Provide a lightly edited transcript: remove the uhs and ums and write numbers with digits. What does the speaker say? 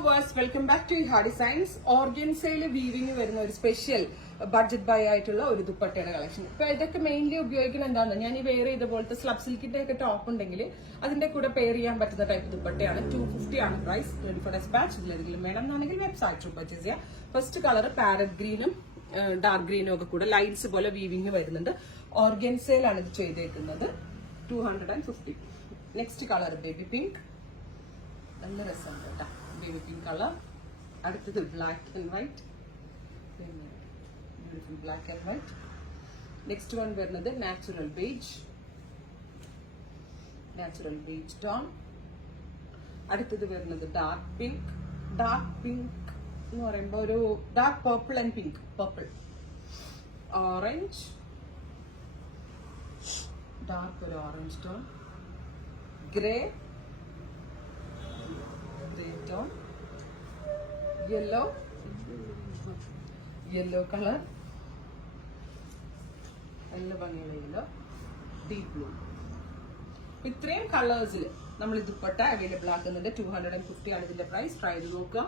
Viewers, welcome back to ഹാ designs. ഓർഗൻസയിൽ weaving വരുന്ന ഒരു സ്പെഷ്യൽ ബഡ്ജറ്റ് ബൈ ആയിട്ടുള്ള ഒരു ദുപ്പട്ടയുടെ കളക്ഷൻ. ഇപ്പൊ ഇതൊക്കെ മെയിൻലി ഉപയോഗിക്കുന്നത് എന്താണെന്ന്, ഞാൻ ഈ വേറെ ഇതുപോലത്തെ സ്ലബ് സിൽക്കിന്റെ ഒക്കെ ടോപ്പ് ഉണ്ടെങ്കിൽ അതിന്റെ കൂടെ പെയർ ചെയ്യാൻ പറ്റുന്ന ടൈപ്പ് ദുപ്പട്ടയാണ്. 250 ആണ് പ്രൈസ്. Ready for despatch. ഇതിലെന്തെങ്കിലും വേണം എന്നാണെങ്കിൽ വെബ്സൈറ്റ് ത്രൂ പർച്ചേസ് ചെയ്യാം. ഫസ്റ്റ് കളർ പാരറ്റ് ഗ്രീനും ഡാർക്ക് ഗ്രീനും ഒക്കെ കൂടെ ലൈൻസ് പോലെ വീവിങ് വരുന്നുണ്ട്. ഓർഗൻസയിലാണ് ഇത് ചെയ്തേക്കുന്നത്. 250. Next colour baby pink. നല്ല രസമുണ്ട് കേട്ടോ, ബേബി പിങ്ക് കളർ. അടുത്തത് black and white. Beautiful black and white. Next one വരുന്നത് നാച്ചുറൽ ബേജ് ടോൺ. അടുത്തത് വരുന്നത് ഡാർക്ക് പിങ്ക് എന്ന് പറയുമ്പോൾ ഒരു dark purple and pink. Purple, orange, dark ഒരു orange tone, grey tone, yellow colour, നല്ല ഭംഗിയുള്ള യെല്ലോ, ഡീപ് ബ്ലൂ. ഇത്രയും കളേഴ്സിൽ നമ്മൾ ദുപ്പട്ട അവൈലബിൾ ആക്കുന്നുണ്ട്. 250 ആണ് ഇതിന്റെ പ്രൈസ്. ട്രൈ ചെയ്ത് നോക്കുക.